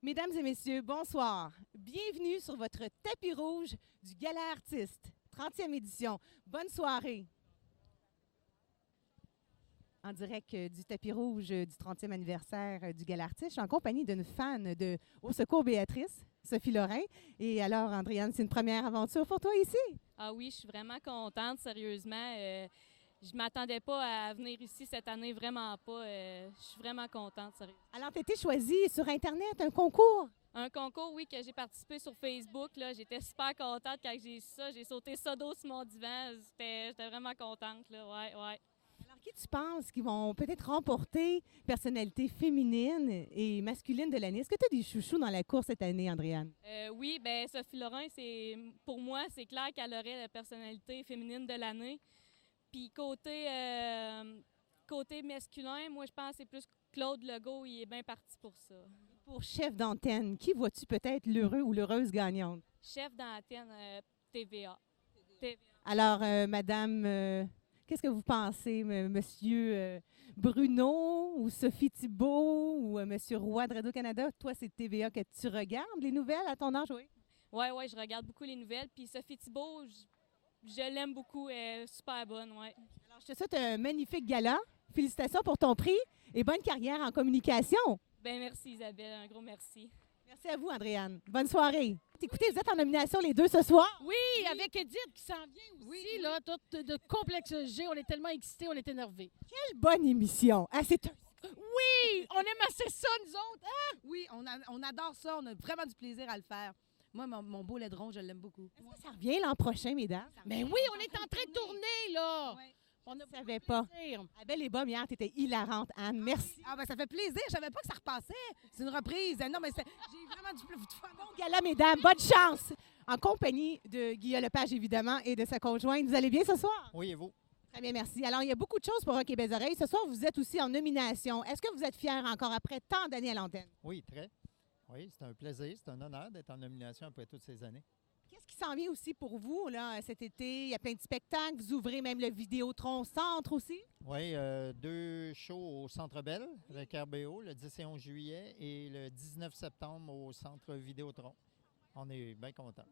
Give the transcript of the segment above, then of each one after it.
Mesdames et messieurs, bonsoir. Bienvenue sur votre tapis rouge du Gala Artiste, 30e édition. Bonne soirée. En direct du tapis rouge du 30e anniversaire du Gala Artiste, je suis en compagnie d'une fan de Au Secours Béatrice, Sophie Lorrain. Et alors, Andréane, c'est une première aventure pour toi ici? Ah oui, je suis vraiment contente, sérieusement. Je m'attendais pas à venir ici cette année, vraiment pas. Je suis vraiment contente, sérieux. Alors, tu as été choisie sur Internet, un concours? Un concours, oui, que j'ai participé sur Facebook. Là, j'étais super contente quand j'ai ça. J'ai sauté ça d'eau sur mon divan. J'étais vraiment contente. Là. Ouais, ouais. Alors, qui tu penses qui vont peut-être remporter personnalité féminine et masculine de l'année? Est-ce que tu as des chouchous dans la course cette année, Andréane? Oui, ben Sophie Lorrain, pour moi, c'est clair qu'elle aurait la personnalité féminine de l'année. Puis côté masculin, moi, je pense que c'est plus Claude Legault, il est bien parti pour ça. Pour chef d'antenne, qui vois-tu peut-être l'heureux ou l'heureuse gagnante? Chef d'antenne TVA. Alors, Madame, qu'est-ce que vous pensez, Monsieur Bruno ou Sophie Thibault ou Monsieur Roy de Radio-Canada? Toi, c'est TVA que tu regardes, les nouvelles à ton âge, oui? Oui, je regarde beaucoup les nouvelles. Puis Sophie Thibault, je l'aime beaucoup, elle est super bonne, ouais. Alors, je te souhaite un magnifique gala. Félicitations pour ton prix et bonne carrière en communication. Ben merci Isabelle, un gros merci. Merci à vous, Andréane. Bonne soirée. Écoutez, vous êtes en nomination les deux ce soir. Oui, avec Edith qui s'en vient aussi, là, tout de complexe G. On est tellement excités, on est énervés. Quelle bonne émission. Ah, Oui, on aime assez ça, nous autres. Hein? Oui, on adore ça. On a vraiment du plaisir à le faire. Moi, mon beau laidron, je l'aime beaucoup. Est-ce que ça revient l'an prochain, mesdames? Mais oui, on est en train de tourner, là. Ouais. On a Je ne savais pas. plaisir. À Belle et Bomme, hier, tu étais hilarante, Anne. Merci. Ah, ben ça fait plaisir. Je savais pas que ça repassait. C'est une reprise. Non, mais j'ai vraiment du plaisir. Bon gala, mesdames. Bonne chance. En compagnie de Guillaume Lepage, évidemment, et de sa conjointe. Vous allez bien ce soir? Oui, et vous? Très bien, merci. Alors, il y a beaucoup de choses pour Rock et Belles Oreilles. Ce soir, vous êtes aussi en nomination. Est-ce que vous êtes fiers encore après tant d'années à l'antenne? Oui, très. Oui, c'est un plaisir, c'est un honneur d'être en nomination après toutes ces années. Qu'est-ce qui s'en vient aussi pour vous là, cet été? Il y a plein de spectacles. Vous ouvrez même le Vidéotron Centre aussi. Oui, deux shows au Centre Bell avec RBO le 10 et 11 juillet et le 19 septembre au Centre Vidéotron. On est bien contents.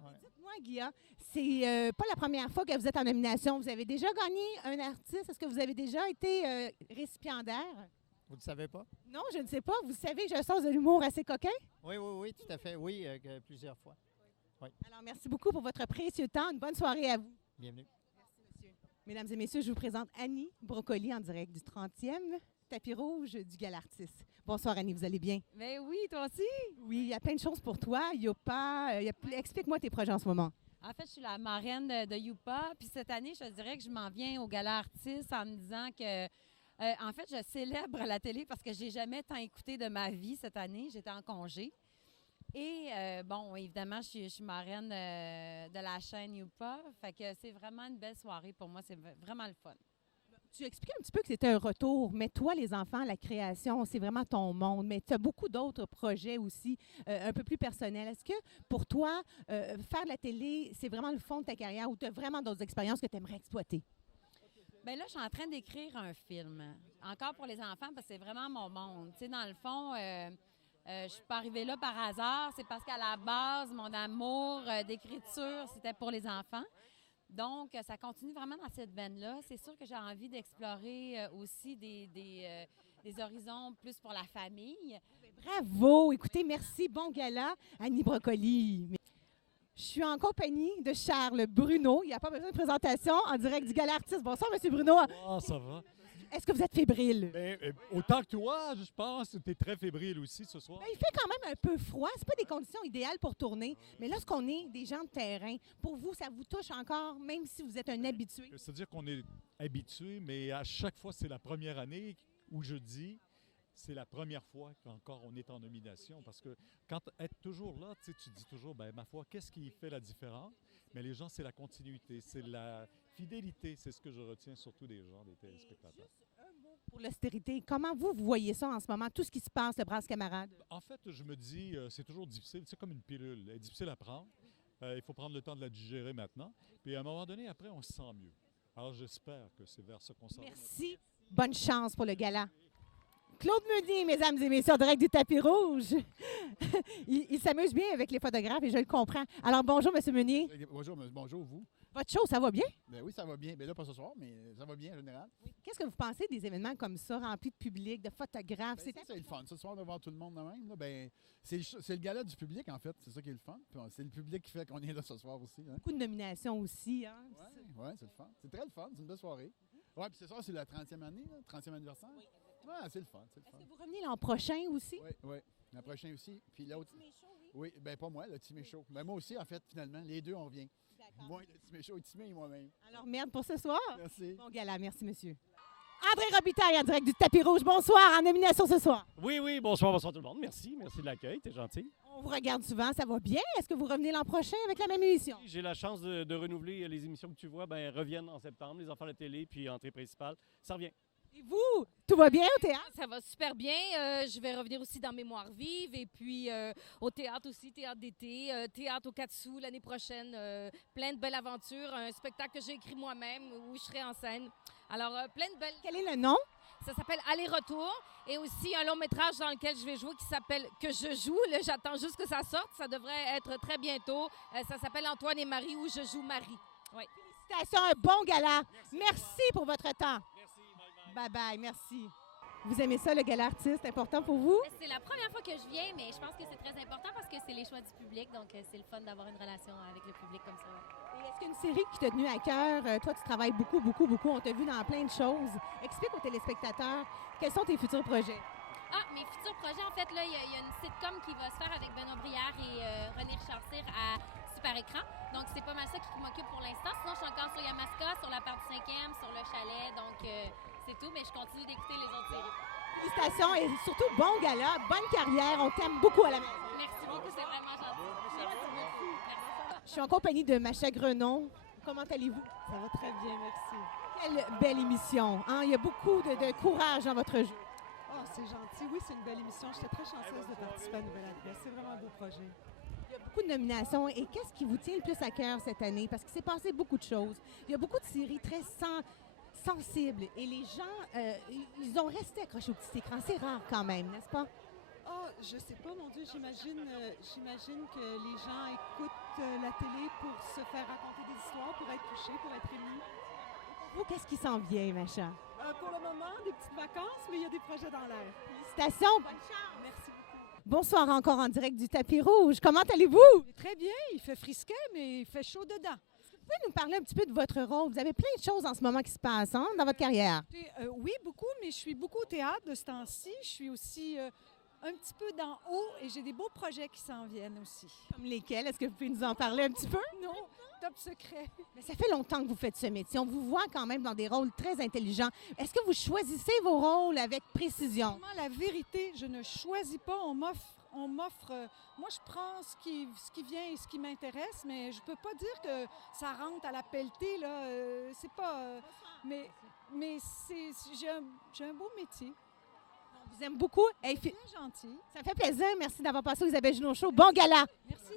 Ouais. Dites-moi, Guilla, c'est pas la première fois que vous êtes en nomination. Vous avez déjà gagné un artiste. Est-ce que vous avez déjà été récipiendaire? Vous ne le savez pas? Non, je ne sais pas. Vous savez, j'ai un sens de l'humour assez coquin. Oui, tout à fait. Oui, plusieurs fois. Alors, merci beaucoup pour votre précieux temps. Une bonne soirée à vous. Bienvenue. Mesdames et messieurs, je vous présente Annie Brocoli en direct du 30e tapis rouge du Gala Artiste. Bonsoir Annie, vous allez bien? Ben oui, toi aussi. Oui, il y a plein de choses pour toi. Explique-moi tes projets en ce moment. En fait, je suis la marraine de Youpa. Puis cette année, je te dirais que je m'en viens au Gala Artiste en me disant que, en fait, je célèbre la télé parce que j'ai jamais tant écouté de ma vie cette année. J'étais en congé. Et bon, évidemment, je suis marraine de la chaîne Youpa. Fait que c'est vraiment une belle soirée pour moi. C'est vraiment le fun. Tu expliques un petit peu que c'était un retour, mais toi, les enfants, la création, c'est vraiment ton monde. Mais tu as beaucoup d'autres projets aussi, un peu plus personnels. Est-ce que pour toi, faire de la télé, c'est vraiment le fond de ta carrière ou tu as vraiment d'autres expériences que tu aimerais exploiter? Bien là, je suis en train d'écrire un film. Encore pour les enfants, parce que c'est vraiment mon monde. Tu sais, dans le fond, je suis pas arrivée là par hasard. C'est parce qu'à la base, mon amour d'écriture, c'était pour les enfants. Donc, ça continue vraiment dans cette veine-là. C'est sûr que j'ai envie d'explorer aussi des horizons plus pour la famille. Bravo! Écoutez, merci. Bon gala, Annie Brocoli. Je suis en compagnie de Charles Bruno. Il n'y a pas besoin de présentation en direct du Gala Artiste. Bonsoir, M. Bruno. Ah, ça va. Est-ce que vous êtes fébrile? Ben, autant que toi, je pense que tu es très fébrile aussi ce soir. Ben, il fait quand même un peu froid. C'est pas des conditions idéales pour tourner. Mais lorsqu'on est des gens de terrain, pour vous, ça vous touche encore, même si vous êtes un habitué? C'est-à-dire qu'on est habitué, mais à chaque fois, c'est la première année où je dis c'est la première fois qu'encore on est en nomination. Parce que quand être toujours là, tu dis toujours, ben ma foi, qu'est-ce qui fait la différence? Mais les gens, c'est la continuité, c'est la fidélité. C'est ce que je retiens surtout des gens, des téléspectateurs. Pour l'austérité, comment vous voyez ça en ce moment, tout ce qui se passe, le brasse camarade? En fait, je me dis, c'est toujours difficile. C'est comme une pilule. Elle est difficile à prendre. Il faut prendre le temps de la digérer maintenant. Puis à un moment donné, après, on se sent mieux. Alors j'espère que c'est vers ça qu'on s'en va. Merci. Bonne chance pour le gala. Claude Meunier, mesdames et messieurs, en direct du tapis rouge. il s'amuse bien avec les photographes et je le comprends. Alors, bonjour, M. Meunier. Bonjour, vous. Votre show, ça va bien? Ben oui, ça va bien. Ben là, pas ce soir, mais ça va bien en général. Qu'est-ce que vous pensez des événements comme ça, remplis de public, de photographes? Ben, c'est le fun. Ce soir, devant tout le monde de même, là, ben, c'est le gala du public, en fait. C'est ça qui est le fun. Puis, c'est le public qui fait qu'on est là ce soir aussi. Hein. Beaucoup de nominations aussi. Hein? Oui, c'est le fun. C'est très le fun. C'est une belle soirée. Oui, puis c'est ça, c'est la 30e année, là, 30e anniversaire. Oui, c'est le fun. Est-ce que vous revenez l'an prochain aussi? Oui, l'an prochain aussi. Puis l'autre. Oui, ben pas moi, le Timé Show. Ben moi aussi, en fait, finalement, les deux, on vient. Moi, le Timé Show et Timé et moi-même. Alors, merde pour ce soir. Merci. Bon gala, merci, monsieur. André Robitaille, en direct du tapis rouge. Bonsoir, en nomination ce soir. Oui, bonsoir tout le monde. Merci de l'accueil, t'es gentil. On vous regarde souvent, ça va bien. Est-ce que vous revenez l'an prochain avec la même émission? J'ai la chance de renouveler les émissions que tu vois, reviennent en septembre, les enfants de la télé, puis entrée principale. Ça revient. Et vous, tout va bien au théâtre? Ça va super bien. Je vais revenir aussi dans Mémoire vive et puis au théâtre aussi, théâtre d'été, théâtre au Katsu l'année prochaine. Plein de belles aventures, un spectacle que j'ai écrit moi-même où je serai en scène. Alors, plein de belles... Quel est le nom? Ça s'appelle Aller-retour et aussi un long métrage dans lequel je vais jouer qui s'appelle Que je joue. Là, j'attends juste que ça sorte. Ça devrait être très bientôt. Ça s'appelle Antoine et Marie où je joue Marie. Ouais. Félicitations, un bon gala. Merci pour votre temps. Bye, merci. Vous aimez ça, le gala artiste, important pour vous? C'est la première fois que je viens, mais je pense que c'est très important parce que c'est les choix du public, donc c'est le fun d'avoir une relation avec le public comme ça. Et est-ce qu'il y a une série qui t'a tenu à cœur? Toi, tu travailles beaucoup. On t'a vu dans plein de choses. Explique aux téléspectateurs, quels sont tes futurs projets? Mes futurs projets, en fait, là, il y a une sitcom qui va se faire avec Benoît Brière et René Richard-Cyr à Super Écran. Donc, c'est pas mal ça qui m'occupe pour l'instant. Sinon, je suis encore sur Yamaska, sur la part du 5e, sur le chalet, donc... c'est tout, mais je continue d'écouter les autres séries. Félicitations et surtout bon gala, bonne carrière. On t'aime beaucoup à la maison. Merci beaucoup, c'est vraiment gentil. Merci beaucoup. Je suis en compagnie de Macha Grenon. Comment allez-vous? Ça va très bien, merci. Quelle belle émission. Hein? Il y a beaucoup de courage dans votre jeu. Oh, c'est gentil. Oui, c'est une belle émission. J'étais très chanceuse de participer à Nouvelle Adresse. C'est vraiment un beau projet. Il y a beaucoup de nominations. Et qu'est-ce qui vous tient le plus à cœur cette année? Parce qu'il s'est passé beaucoup de choses. Il y a beaucoup de séries très sensibles. Et les gens, ils ont resté accrochés au petit écran. C'est rare quand même, n'est-ce pas? Oh, je sais pas, mon Dieu. J'imagine que les gens écoutent la télé pour se faire raconter des histoires, pour être touchés, pour être émus. Vous, qu'est-ce qui s'en vient, Macha? Pour le moment, des petites vacances, mais il y a des projets dans l'air. Félicitations. Bonne chance. Merci beaucoup. Bonsoir encore en direct du tapis rouge. Comment allez-vous? Très bien. Il fait frisquet, mais il fait chaud dedans. Vous pouvez nous parler un petit peu de votre rôle? Vous avez plein de choses en ce moment qui se passent hein, dans votre carrière. Oui, beaucoup, mais je suis beaucoup au théâtre de ce temps-ci. Je suis aussi un petit peu d'en haut et j'ai des beaux projets qui s'en viennent aussi. Comme lesquels? Est-ce que vous pouvez nous en parler un petit peu? Non, top secret. Mais ça fait longtemps que vous faites ce métier. On vous voit quand même dans des rôles très intelligents. Est-ce que vous choisissez vos rôles avec précision? Vraiment, la vérité, je ne choisis pas. On m'offre. Moi, je prends ce qui vient et ce qui m'intéresse, mais je peux pas dire que ça rentre à la pelletée, là. C'est pas... mais j'ai un beau métier. On vous aime beaucoup. C'est bien gentil. Ça fait plaisir. Merci d'avoir passé au Isabelle Junot Show. Bon gala. Merci.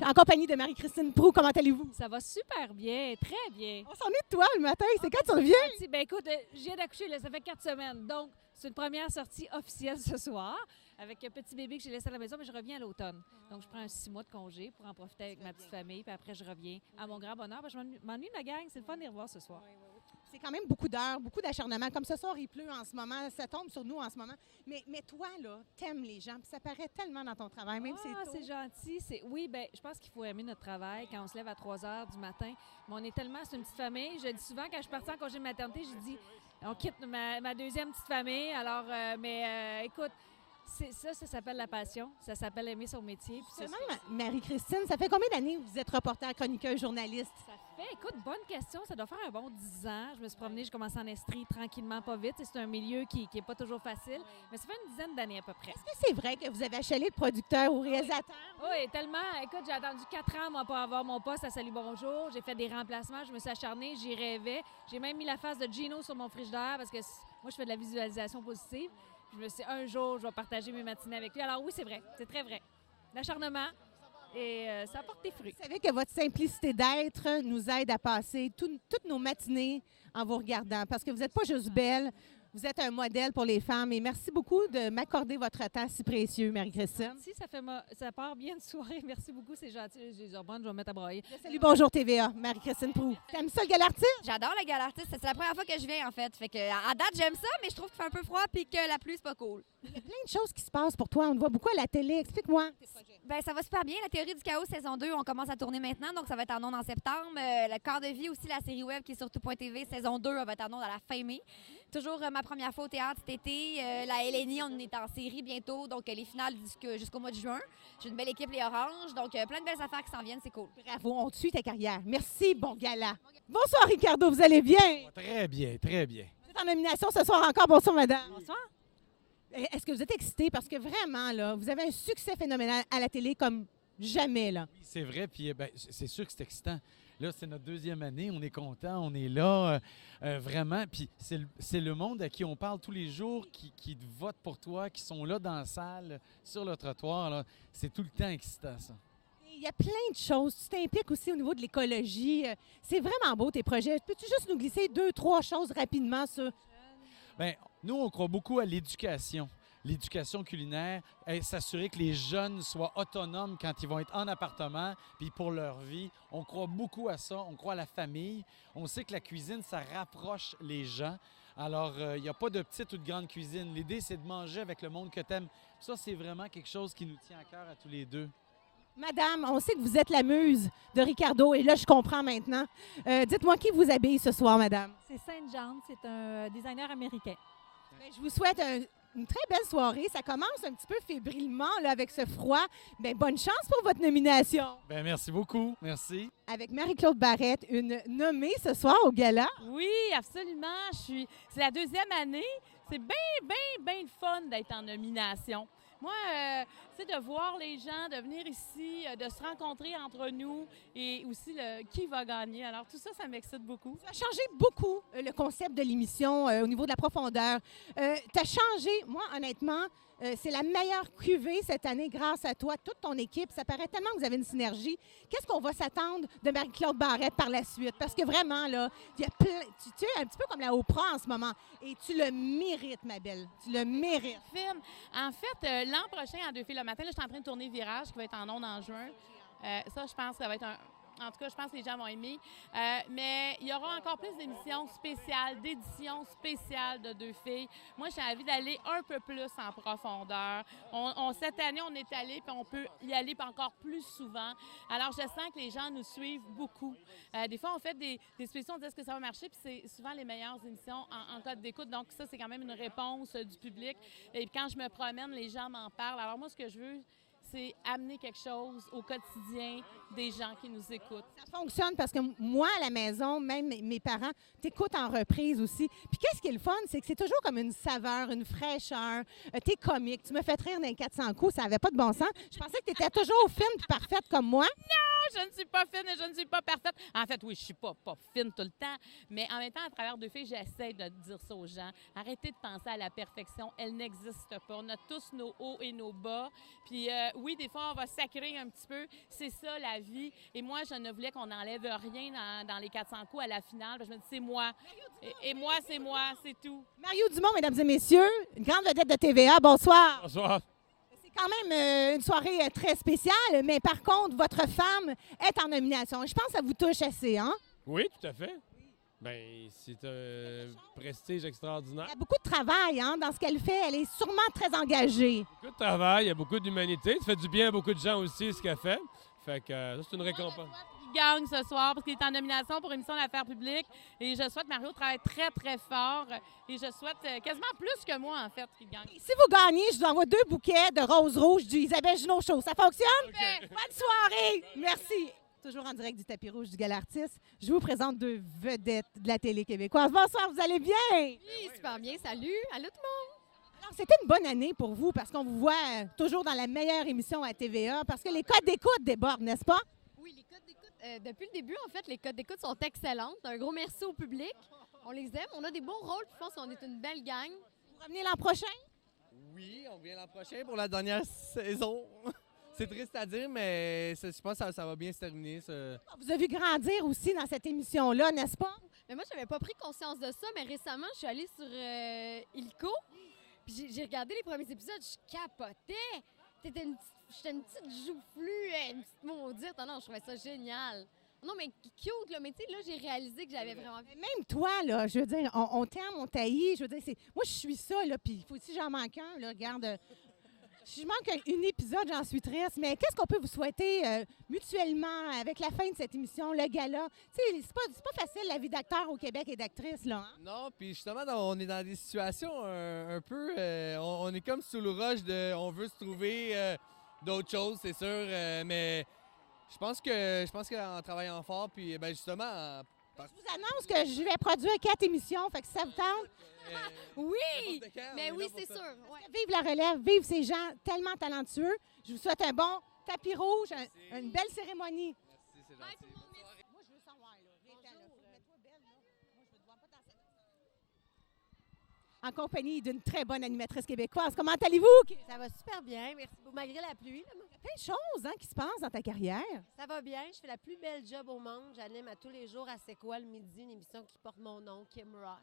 En compagnie de Marie-Christine Proulx. Comment allez-vous? Ça va super bien, très bien. On s'ennuie de toi le matin. C'est quand tu reviens? Merci. Ben écoute, je viens d'accoucher, ça fait 4 semaines. Donc, c'est une première sortie officielle ce soir avec un petit bébé que j'ai laissé à la maison, mais je reviens à l'automne. Donc, je prends un 6 mois de congé pour en profiter avec ma petite famille, puis après, je reviens à mon grand bonheur. Je m'ennuie de la gang. C'est le fun de les revoir ce soir. C'est quand même beaucoup d'heures, beaucoup d'acharnement. Comme ce soir, il pleut en ce moment, ça tombe sur nous en ce moment. Mais toi, là, t'aimes les gens, puis ça paraît tellement dans ton travail, même si c'est tôt. C'est gentil. Oui, bien, je pense qu'il faut aimer notre travail quand on se lève à 3 heures du matin. Mais on est tellement, c'est une petite famille. Je dis souvent, quand je suis partie en congé de maternité, je dis, on quitte ma deuxième petite famille. Alors, écoute, ça s'appelle la passion. Ça s'appelle aimer son métier. Marie-Christine, ça fait combien d'années que vous êtes reporter, chroniqueuse, journaliste? Ça fait, écoute, bonne question. Ça doit faire un bon 10 ans. Je me suis promenée, j'ai commencé en Estrie tranquillement, pas vite. C'est un milieu qui n'est pas toujours facile, mais ça fait une dizaine d'années à peu près. Est-ce que c'est vrai que vous avez achalé de producteur ou réalisateur? Oui, tellement. Écoute, j'ai attendu 4 ans, moi, pour avoir mon poste à Salut Bonjour. J'ai fait des remplacements, je me suis acharnée, j'y rêvais. J'ai même mis la face de Gino sur mon frigidaire parce que moi, je fais de la visualisation positive. Je me suis dit, un jour, je vais partager mes matinées avec lui. Alors oui, c'est vrai, c'est très vrai. L'acharnement, et ça porte des fruits. Vous savez que votre simplicité d'être nous aide à passer toutes nos matinées en vous regardant. Parce que vous n'êtes pas juste belle, Vous êtes un modèle pour les femmes et merci beaucoup de m'accorder votre temps si précieux, Marie-Christine. Si, ça part bien de soirée. Merci beaucoup, c'est gentil. Les hormones, je vais me mettre à broyer. Salut, bonjour TVA, Marie-Christine Proulx. T'aimes ça le gala artiste? J'adore le gala artiste. C'est la première fois que je viens, en fait. Fait que, à date, j'aime ça, mais je trouve qu'il fait un peu froid puis que la pluie, c'est pas cool. Il y a plein de choses qui se passent pour toi. On te voit beaucoup à la télé. Explique-moi. Ben, ça va super bien. La théorie du chaos, saison 2, on commence à tourner maintenant, donc ça va être en ondes en septembre. Le Corps de vie aussi, la série web qui est sur tout.tv, saison 2, elle va être en ondes à la fin mai. Toujours ma première fois au théâtre cet été. La LNI, on est en série bientôt, donc les finales jusqu'au mois de juin. J'ai une belle équipe, les Oranges, donc plein de belles affaires qui s'en viennent, c'est cool. Bravo, on te suit ta carrière. Merci, bon gala. Bonsoir, Ricardo, vous allez bien? Très bien, très bien. Vous êtes en nomination ce soir encore. Bonsoir, madame. Bonsoir. Est-ce que vous êtes excitée? Parce que vraiment, là, vous avez un succès phénoménal à la télé comme jamais, là. Oui, c'est vrai, puis c'est sûr que c'est excitant. Là, c'est notre 2e année, on est content, on est là, vraiment. Puis c'est le monde à qui on parle tous les jours, qui vote pour toi, qui sont là dans la salle, sur le trottoir. Là. C'est tout le temps excitant, ça. Il y a plein de choses. Tu t'impliques aussi au niveau de l'écologie. C'est vraiment beau, tes projets. Peux-tu juste nous glisser 2-3 choses rapidement sur... Bien, nous, on croit beaucoup à l'éducation. L'éducation culinaire, s'assurer que les jeunes soient autonomes quand ils vont être en appartement, puis pour leur vie. On croit beaucoup à ça, on croit à la famille. On sait que la cuisine, ça rapproche les gens. Alors, il n'y a pas de petite ou de grande cuisine. L'idée, c'est de manger avec le monde que tu aimes. Ça, c'est vraiment quelque chose qui nous tient à cœur à tous les deux. Madame, on sait que vous êtes la muse de Ricardo, et là, je comprends maintenant. Dites-moi qui vous habille ce soir, madame? C'est Saint-Jean, c'est un designer américain. Bien, je vous souhaite une très belle soirée. Ça commence un petit peu fébrilement là, avec ce froid. Bien, bonne chance pour votre nomination. Bien, merci beaucoup. Merci. Avec Marie-Claude Barrette, une nommée ce soir au gala. Oui, absolument. C'est la 2e année. C'est bien le fun d'être en nomination. Moi, c'est de voir les gens, de venir ici, de se rencontrer entre nous et aussi qui va gagner. Alors, tout ça, ça m'excite beaucoup. Ça a changé beaucoup le concept de l'émission au niveau de la profondeur. Tu as changé, moi, honnêtement, c'est la meilleure cuvée cette année grâce à toi, toute ton équipe. Ça paraît tellement que vous avez une synergie. Qu'est-ce qu'on va s'attendre de Marie-Claude Barrette par la suite? Parce que vraiment, là, il y a tu es un petit peu comme la Oprah en ce moment. Et tu le mérites, ma belle. Tu le mérites. En fait, l'an prochain, à 2 filles le matin, là, je suis en train de tourner Virage, qui va être en ondes en juin. Ça, je pense que ça va être En tout cas, je pense que les gens vont aimer. Mais il y aura encore plus d'émissions spéciales, d'éditions spéciales de 2 filles. Moi, j'ai envie d'aller un peu plus en profondeur. Cette année, on est allé, puis on peut y aller encore plus souvent. Alors, je sens que les gens nous suivent beaucoup. Des fois, on fait des spéciaux, on dit est-ce que ça va marcher, puis c'est souvent les meilleures émissions en code d'écoute. Donc, ça, c'est quand même une réponse du public. Et puis, quand je me promène, les gens m'en parlent. Alors, moi, ce que je veux, c'est amener quelque chose au quotidien des gens qui nous écoutent. Ça fonctionne parce que moi, à la maison, même mes parents, t'écoutent en reprise aussi. Puis qu'est-ce qui est le fun, c'est que c'est toujours comme une saveur, une fraîcheur. T'es comique. Tu me fais rire dans les 400 coups, ça n'avait pas de bon sens. Je pensais que t'étais toujours fine et parfaite comme moi. Non, je ne suis pas fine et je ne suis pas parfaite. En fait, oui, je suis pas fine tout le temps, mais en même temps, à travers 2 filles, j'essaie de dire ça aux gens. Arrêtez de penser à la perfection. Elle n'existe pas. On a tous nos hauts et nos bas. Puis oui, des fois, on va sacrer un petit peu. C'est ça, la vie. Et moi, je ne voulais qu'on n'enlève rien dans les 400 coups à la finale. Je me dis, c'est moi. Et moi, c'est tout. Mario Dumont, mesdames et messieurs, une grande vedette de TVA. Bonsoir. Bonsoir. C'est quand même une soirée très spéciale, mais par contre, votre femme est en nomination. Je pense que ça vous touche assez, hein? Oui, tout à fait. Bien, c'est un prestige extraordinaire. Il y a beaucoup de travail dans ce qu'elle fait. Elle est sûrement très engagée. Beaucoup de travail, il y a beaucoup d'humanité. Ça fait du bien à beaucoup de gens aussi, ce qu'elle fait. Fait que ça, c'est une récompense. Il gagne ce soir parce qu'il est en nomination pour émission d'affaires publiques. Et je souhaite que Mario travaille très, très fort. Et je souhaite quasiment plus que moi, en fait, qu'il gagne. Et si vous gagnez, je vous envoie 2 bouquets de roses rouges du Isabelle Junot Show. Ça fonctionne? Okay. Bonne soirée! Merci. Toujours en direct du tapis rouge du Gala Artiste, je vous présente 2 vedettes de la télé québécoise. Bonsoir, vous allez bien? Oui, super bien. Salut. Allô tout le monde. Alors, c'était une bonne année pour vous parce qu'on vous voit toujours dans la meilleure émission à TVA parce que les codes d'écoute débordent, n'est-ce pas? Oui, les codes d'écoute, depuis le début, en fait, les codes d'écoute sont excellentes. Un gros merci au public. On les aime. On a des bons rôles. Je pense qu'on est une belle gang. Vous revenez l'an prochain? Oui, on revient l'an prochain pour la dernière saison. C'est triste à dire, mais je pense que ça va bien se terminer. Vous avez vu grandir aussi dans cette émission-là, n'est-ce pas? Mais moi, j'avais pas pris conscience de ça, mais récemment, je suis allée sur Illico. Puis j'ai regardé les premiers épisodes, je capotais. J'étais une petite joufflue, une petite maudite. Non, je trouvais ça génial. Non, mais cute, là. Mais tu sais, là, j'ai réalisé que j'avais vraiment... Même toi, là, je veux dire, on t'aime, on t'haït. Je veux dire, moi, je suis ça, là, puis il faut aussi j'en manque un, là, regarde. Si je manque un épisode, j'en suis triste. Mais qu'est-ce qu'on peut vous souhaiter mutuellement avec la fin de cette émission, le gala? Tu sais, c'est pas facile, la vie d'acteur au Québec et d'actrice, là. Hein? Non, puis justement, on est dans des situations un peu... on est comme sous le roche de... On veut se trouver d'autres choses, c'est sûr, mais... Je pense qu'en travaillant fort, puis ben justement... Je vous annonce que je vais produire 4 émissions, fait que ça vous tente? Oui! Mais oui, c'est sûr. Ouais. Vive la relève, vive ces gens tellement talentueux. Je vous souhaite un bon tapis rouge, une belle cérémonie. Merci, c'est gentil. Moi, je veux savoir, là. Mets-toi belle, là. Moi, je veux te voir pas dans cette... En compagnie d'une très bonne animatrice québécoise. Comment allez-vous? Ça va super bien, merci beaucoup. Malgré la pluie. Il y a plein de choses qui se passent dans ta carrière. Ça va bien. Je fais la plus belle job au monde. J'anime à tous les jours à C'est quoi le midi, une émission qui porte mon nom, Kim Rock.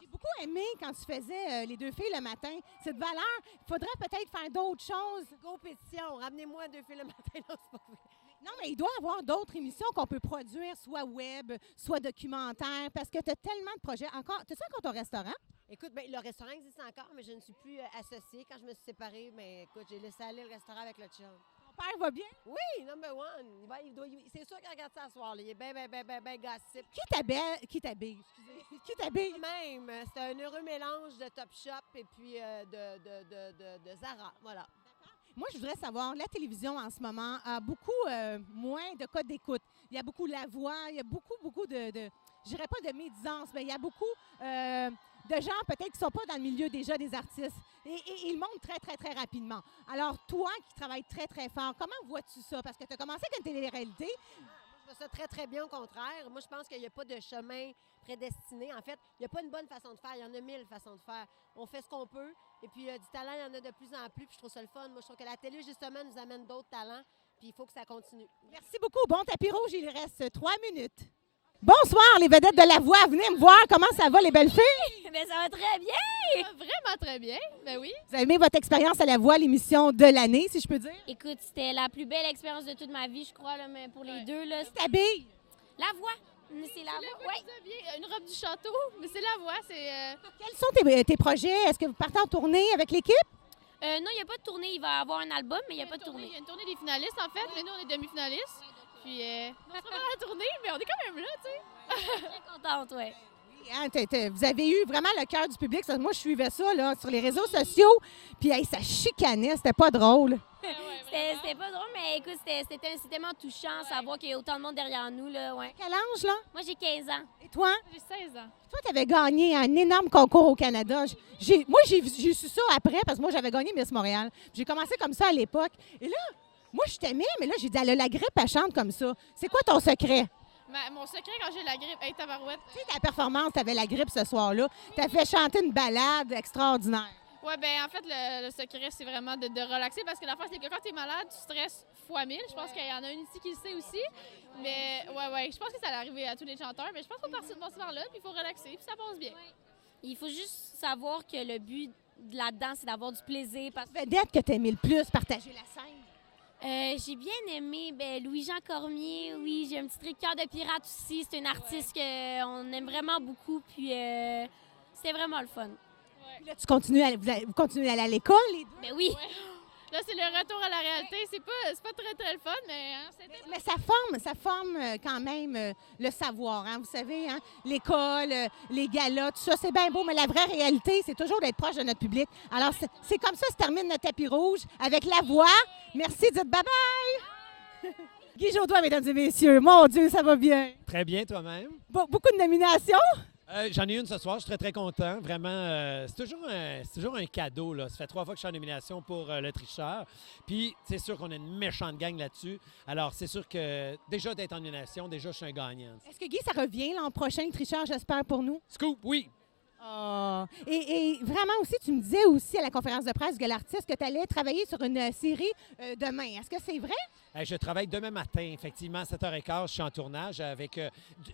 J'ai beaucoup aimé quand tu faisais les 2 filles le matin. Cette valeur, il faudrait peut-être faire d'autres choses. Compétition, ramenez-moi 2 filles le matin. Non, c'est pas vrai. Non, mais il doit y avoir d'autres émissions qu'on peut produire, soit web, soit documentaire, parce que tu as tellement de projets. Tu as encore ton restaurant? Écoute, ben, le restaurant existe encore, mais je ne suis plus associée. Quand je me suis séparée, mais écoute, j'ai laissé aller le restaurant avec le chum. Ton père va bien? Oui, number one. C'est sûr qu'il regarde ça ce soir. Il est bien gossip. Qui t'habille? Excusez. Qui t'habille? Même. C'est un heureux mélange de Topshop et puis de Zara. Voilà. Moi, je voudrais savoir, la télévision en ce moment a beaucoup moins de codes d'écoute. Il y a beaucoup la voix, il y a beaucoup de je dirais pas de médisance, mais il y a beaucoup de gens peut-être qui ne sont pas dans le milieu déjà des artistes. Et ils montent très, très, très rapidement. Alors, toi qui travailles très, très fort, comment vois-tu ça? Parce que tu as commencé avec une télé-réalité. Je vois ça très, très bien au contraire. Moi, je pense qu'il n'y a pas de chemin prédestiné. En fait, il n'y a pas une bonne façon de faire. Il y en a 1000 façons de faire. On fait ce qu'on peut. Et puis, du talent, il y en a de plus en plus. Puis, je trouve ça le fun. Moi, je trouve que la télé, justement, nous amène d'autres talents. Puis, il faut que ça continue. Merci beaucoup. Bon tapis rouge, il reste 3 minutes. Bonsoir, les vedettes de la voix. Venez me voir. Comment ça va, les belles filles? Bien, ça va très bien. Ça va vraiment très bien. Ben oui. Vous avez aimé votre expérience à la voix, l'émission de l'année, si je peux dire? Écoute, c'était la plus belle expérience de toute ma vie, je crois, là, mais pour les deux. Là, tu t'habilles? La voix. C'est la voix. Ouais. Une robe du château, mais c'est la voix. Quels sont tes projets? Est-ce que vous partez en tournée avec l'équipe? Non, il n'y a pas de tournée. Il va y avoir un album, mais il n'y a pas de tournée. Il y a une tournée des finalistes, en fait, mais nous, on est demi-finalistes. Puis, on sera pas à la tournée, mais on est quand même là, tu sais. Très contente, oui. Vous avez eu vraiment le cœur du public. Moi, je suivais ça là, sur les réseaux sociaux. Puis, ça chicanait. C'était pas drôle. C'était pas drôle, mais écoute, c'était tellement touchant de savoir qu'il y a autant de monde derrière nous. Là, ouais. Quel âge, là? Moi, j'ai 15 ans. Et toi? J'ai 16 ans. Toi, tu avais gagné un énorme concours au Canada. Moi, j'ai su ça après, parce que moi, j'avais gagné Miss Montréal. J'ai commencé comme ça à l'époque. Et là, moi, je t'aimais, mais là, j'ai dit, elle a la grippe, elle chante comme ça. C'est quoi ton secret? Mon secret quand j'ai la grippe, tabarouette. Tu sais, ta performance, tu avais la grippe ce soir-là. Tu as fait chanter une balade extraordinaire. Oui, bien, en fait, le secret, c'est vraiment de relaxer parce que la fois, c'est que quand tu es malade, tu stresses fois 1000. Je pense qu'il y en a une ici qui le sait aussi. Mais, ouais, je pense que ça allait arriver à tous les chanteurs. Mais je pense qu'on part de ce là puis il faut relaxer, puis ça passe bien. Il faut juste savoir que le but de là-dedans, c'est d'avoir du plaisir. Vedette que tu aimé le plus, partager la scène. J'ai bien aimé Louis-Jean Cormier, oui, j'ai un petit cœur de pirate aussi. C'est une artiste qu'on aime vraiment beaucoup, puis c'était vraiment le fun. Puis là, vous continuez à aller à l'école, les deux? Ben oui. Ouais. Là, c'est le retour à la réalité. C'est pas très, très le fun, mais ça forme quand même le savoir, hein, vous savez, hein? L'école, les galas, tout ça, c'est bien beau, mais la vraie réalité, c'est toujours d'être proche de notre public. Alors, c'est comme ça se termine notre tapis rouge avec la voix. Merci, dites bye-bye! Guy Jodoin, mesdames et messieurs, mon Dieu, ça va bien. Très bien, toi-même. Beaucoup de nominations? J'en ai une ce soir, je suis très, très content. Vraiment, c'est toujours un cadeau. Là. Ça fait 3 fois que je suis en nomination pour Le Tricheur. Puis, c'est sûr qu'on a une méchante gang là-dessus. Alors, c'est sûr que déjà d'être en nomination, déjà, je suis un gagnant. Est-ce que Guy, ça revient l'an prochain, Le Tricheur, j'espère, pour nous? Scoop, oui. Ah. Et vraiment aussi, tu me disais aussi à la conférence de presse du Gala Artiste que tu allais travailler sur une série demain. Est-ce que c'est vrai? Je travaille demain matin, effectivement, à 7h15. Je suis en tournage avec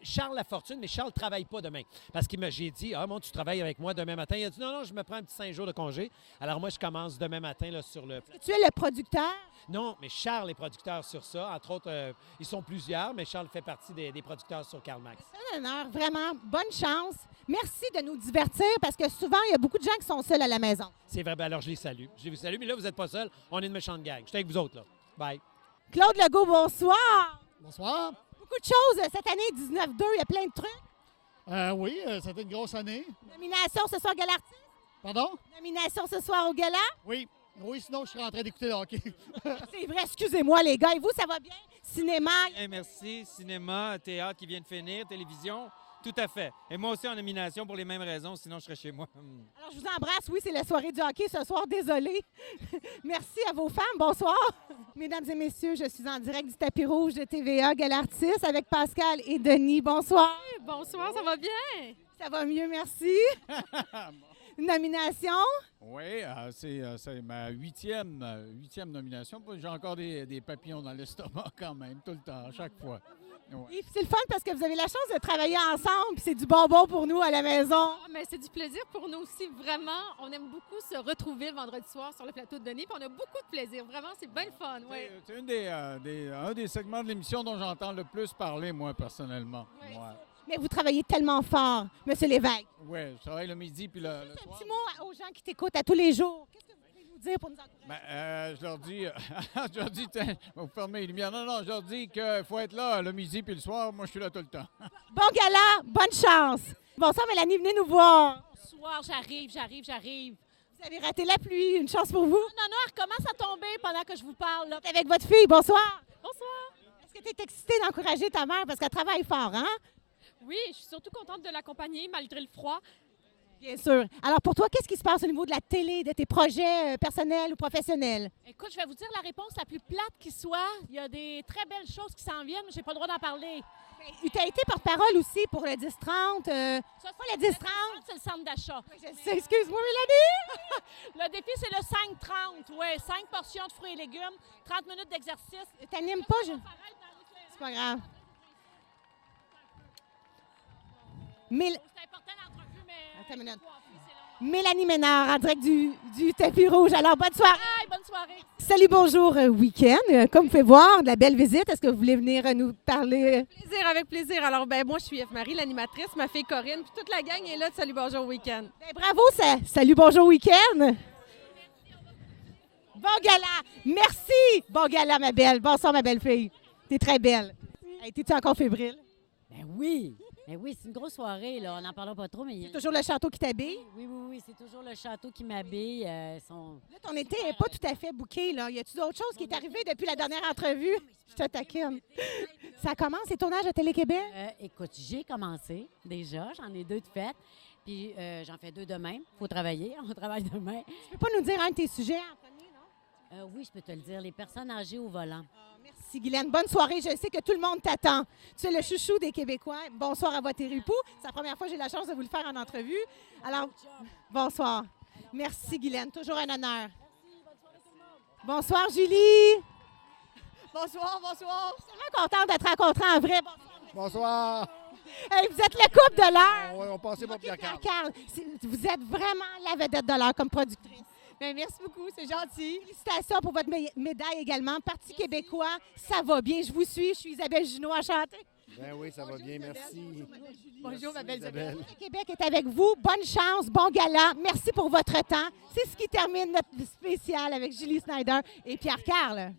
Charles Lafortune, mais Charles ne travaille pas demain. Parce que j'ai dit, ah, bon, tu travailles avec moi demain matin. Il a dit, non, je me prends un petit 5 jours de congé. Alors, moi, je commence demain matin là, sur le. Tu es le producteur? Non, mais Charles est producteur sur ça. Entre autres, ils sont plusieurs, mais Charles fait partie des producteurs sur Karl Marx. C'est un honneur, vraiment. Bonne chance. Merci de nous divertir parce que souvent, il y a beaucoup de gens qui sont seuls à la maison. C'est vrai, alors je les salue. Je vous salue, mais là, vous n'êtes pas seuls. On est une méchante gang. Je suis avec vous autres, là. Bye. Claude Legault, bonsoir. Bonsoir. Beaucoup de choses cette année, 19-2, il y a plein de trucs. Oui, c'était une grosse année. Nomination ce soir au Gala Artiste. Pardon? Nomination ce soir au Gala. Oui, sinon je serais en train d'écouter le hockey. C'est vrai, excusez-moi les gars. Et vous, ça va bien? Cinéma? Bien, merci. Cinéma, théâtre qui vient de finir, télévision, tout à fait. Et moi aussi en nomination pour les mêmes raisons, sinon je serais chez moi. Alors, je vous embrasse. Oui, c'est la soirée du hockey ce soir. Désolée. Merci à vos femmes. Bonsoir. Mesdames et messieurs, je suis en direct du tapis rouge de TVA Gala Artiste avec Pascal et Denis. Bonsoir. Bonsoir, ça va bien? Ça va mieux, merci. Nomination? Oui, c'est ma huitième nomination. J'ai encore des papillons dans l'estomac quand même, tout le temps, à chaque fois. Ouais. Et c'est le fun parce que vous avez la chance de travailler ensemble, puis c'est du bonbon pour nous à la maison. Ah, mais c'est du plaisir pour nous aussi, vraiment. On aime beaucoup se retrouver le vendredi soir sur le plateau de Denis, puis on a beaucoup de plaisir. Vraiment, c'est bien le fun. Ouais. C'est un des segments de l'émission dont j'entends le plus parler, moi, personnellement. Ouais. Ouais. Mais vous travaillez tellement fort, M. Lévesque. Oui, je travaille le midi puis le soir. Un petit mot aux gens qui t'écoutent à tous les jours. Qu'est-ce que vous pouvez nous dire pour nous encourager? Je leur dis, tiens, vous fermez les lumières. Non, je leur dis qu'il faut être là le midi puis le soir. Moi, je suis là tout le temps. Bon gala, bonne chance. Bonsoir, Mélanie, venez nous voir. Bonsoir, j'arrive. Vous avez raté la pluie, une chance pour vous. Non, elle recommence à tomber pendant que je vous parle. Là. Avec votre fille, bonsoir. Bonsoir. Est-ce que tu es excitée d'encourager ta mère parce qu'elle travaille fort, hein? Oui, je suis surtout contente de l'accompagner malgré le froid. Bien sûr. Alors pour toi, qu'est-ce qui se passe au niveau de la télé, de tes projets personnels ou professionnels? Écoute, je vais vous dire la réponse la plus plate qui soit. Il y a des très belles choses qui s'en viennent, mais j'ai pas le droit d'en parler. Tu as été porte-parole aussi pour le 10-30. Ça, pas le 10-30? C'est le centre d'achat. Excuse-moi, Mélanie. Le défi, c'est le 5-30. Oui, 5 portions de fruits et légumes, 30 minutes d'exercice. T'animes pas? C'est pas grave. C'est important l'entrevue, mais... Attends une minute. Mélanie Ménard, en direct du tapis rouge. Alors, bonne soirée. Bye, bonne soirée. Salut, bonjour, week-end. Comme vous pouvez voir, de la belle visite. Est-ce que vous voulez venir nous parler? Avec plaisir. Alors, moi, je suis Eve-Marie, l'animatrice, ma fille Corinne, puis toute la gang est là de Salut, bonjour, week-end. Bravo, Salut, bonjour, week-end. Bon gala. Merci. Bon gala, ma belle. Bonsoir, ma belle fille. T'es très belle. T'es-tu encore fébrile? Ben oui. Mais oui, c'est une grosse soirée, là. On n'en parlera pas trop, mais... C'est toujours le château qui t'habille? Oui, c'est toujours le château qui m'habille. Là, ton été n'est pas tout à fait bouqué, là. Y a-tu d'autres choses qui est arrivé depuis la dernière entrevue? Je te taquine. Ça commence, les tournages à Télé-Québec? Écoute, j'ai commencé déjà. J'en ai 2 de faites. Puis j'en fais 2 demain. Il faut travailler. On travaille demain. Tu peux pas nous dire un de tes sujets en premier, non? Oui, je peux te le dire. Les personnes âgées au volant. Merci, Guylaine. Bonne soirée. Je sais que tout le monde t'attend. Tu es le chouchou des Québécois. Bonsoir à votre époux. C'est la première fois que j'ai la chance de vous le faire en entrevue. Alors, bonsoir. Merci, Guylaine. Toujours un honneur. Bonsoir, Julie. Bonsoir. Je suis vraiment contente de te rencontrer en vrai. Bonsoir. Hey, vous êtes le couple de l'heure. Oui, on passait pour Pierre-Carl. Vous êtes vraiment la vedette de l'heure comme productrice. Bien, merci beaucoup, c'est gentil. Félicitations pour votre médaille également. Parti québécois, ça va bien. Je vous suis. Je suis Isabelle Junot, enchantée. Ben oui, ça va bien, merci. Bonjour, ma belle Isabelle. Le Québec est avec vous. Bonne chance, bon gala. Merci pour votre temps. C'est ce qui termine notre spécial avec Julie Snyder et Pierre-Carl.